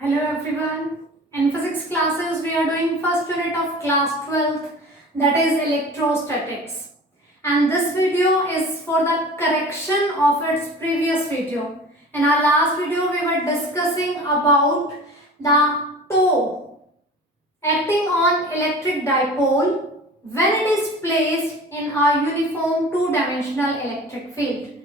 Hello everyone. In physics classes we are doing first unit of class 12, that is electrostatics, and this video is for the correction of its previous video. In our last video we were discussing about the tow acting on electric dipole when it is placed in a uniform two-dimensional electric field.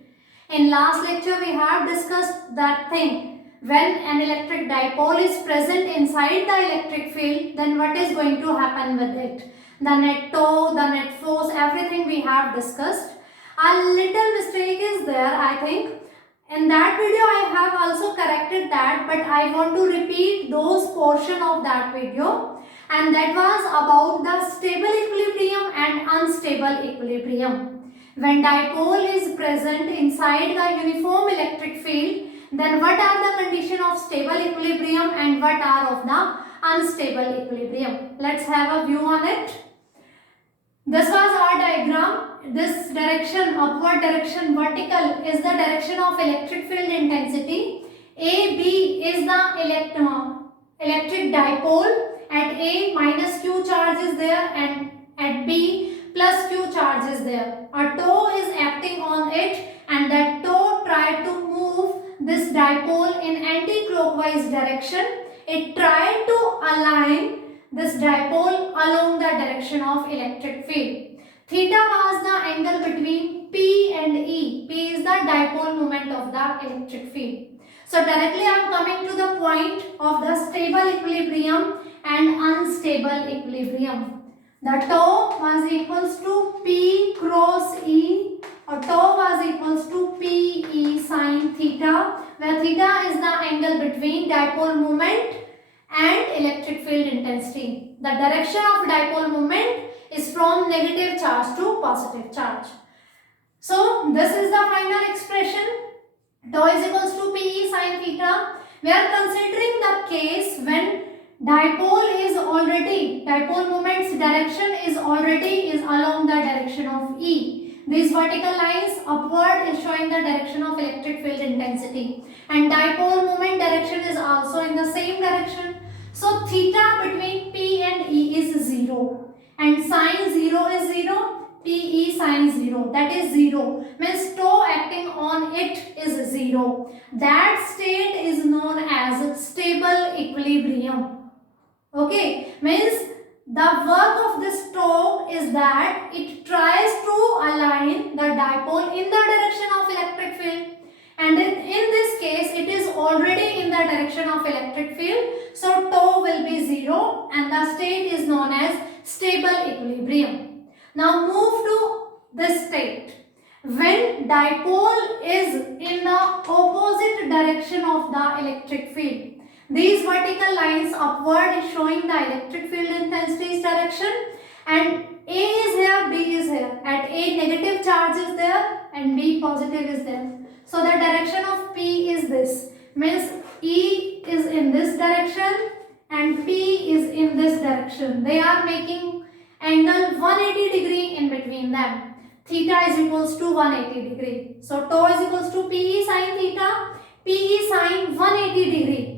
In last lecture we have discussed that thing. When an electric dipole is present inside the electric field, then what is going to happen with it? The net tow, the net force, everything we have discussed. A little mistake is there, I think. In that video I have also corrected that, but I want to repeat those portion of that video, and that was about the stable equilibrium and unstable equilibrium. When dipole is present inside the uniform electric field, then what are the condition of stable equilibrium and what are of the unstable equilibrium? Let's have a view on it. This was our diagram. This direction, upward direction, vertical, is the direction of electric field intensity. AB is the electric dipole. At A, minus Q charge is there, and at B, plus Q charge is there. A tow is acting on it, and that tow tried to move this dipole in anti-clockwise direction. It tried to align this dipole along the direction of electric field. Theta was the angle between P and E. P is the dipole moment of the electric field. So directly I am coming to the point of the stable equilibrium and unstable equilibrium. The tow was equals to P cross E, or tow was equals to PE sin theta, where theta is the angle between dipole moment and electric field intensity. The direction of dipole moment is from negative charge to positive charge. So this is the final expression. Tau is equals to PE sin theta. We are considering the case when dipole moment's direction is along the direction of E. These vertical lines upward is showing the direction of electric field intensity, and dipole moment direction is also in the same direction. So theta between P and E is 0, and sin 0 is 0. PE sin 0, that is 0, means tow acting on it is 0. That state is known as stable equilibrium. Okay, means the work of this tow is that it tries to align the dipole in the direction of electric field, and in this case it is already in the direction of electric field, so tow will be 0 and the state is known as stable equilibrium. Now move to this state. When dipole is in the opposite direction of the electric field, these vertical lines upward is showing the electric field intensity's direction, and A is here, B is here. At A negative charge is there and B positive is there. So the direction of P is this, means E is in this direction and P is in this direction. They are making angle 180 degree in between them. Theta is equals to 180 degree. So tau is equals to PE sin theta, PE sin 180 degree.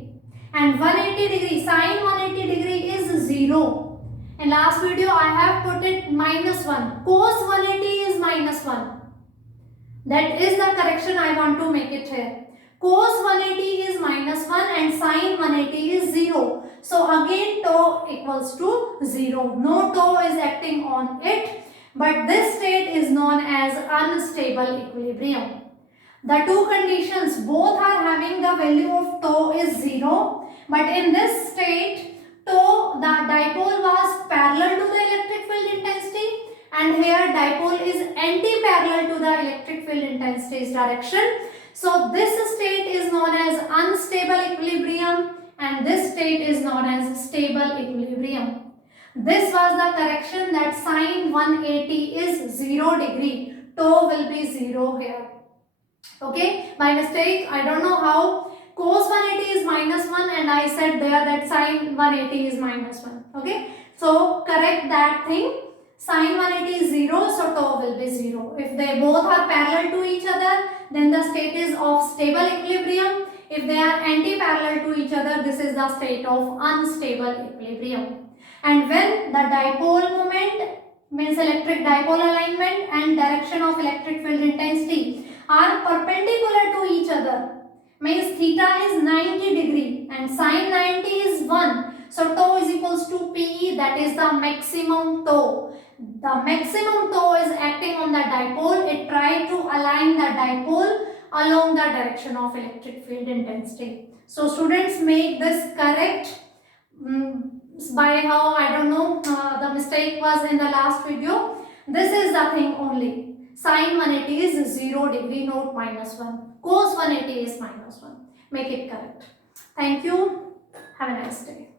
And 180 degree, sin 180 degree is 0. In last video I have put it minus 1. Cos 180 is minus 1. That is the correction I want to make it here. Cos 180 is minus 1 and sin 180 is 0. So again tau equals to 0. No tau is acting on it, but this state is known as unstable equilibrium. The two conditions both are having the value of tau is 0, but in this state tau, the dipole was parallel to the electric field intensity, and here dipole is anti-parallel to the electric field intensity's direction. So this state is known as unstable equilibrium and this state is known as stable equilibrium. This was the correction that sin 180 is 0 degree. Tau will be 0 here. Okay, by mistake, I don't know how, cos 180 is minus 1 and I said there that sin 180 is minus 1. Okay, so correct that thing. Sin 180 is 0, so tau will be 0. If they both are parallel to each other, then the state is of stable equilibrium. If they are anti-parallel to each other, this is the state of unstable equilibrium. And when the dipole moment, means electric dipole alignment, and direction of electric field intensity are perpendicular to each other, means theta is 90 degree and sine 90 is 1. So tau is equals to P, that is the maximum tau. The maximum tau is acting on the dipole. It tries to align the dipole along the direction of electric field intensity. So students, make this correct by how, I don't know, the mistake was in the last video. This is the thing only. Sine 180 is 0 degree, not -1. Cos 180 is -1. Make it correct. Thank you. Have a nice day.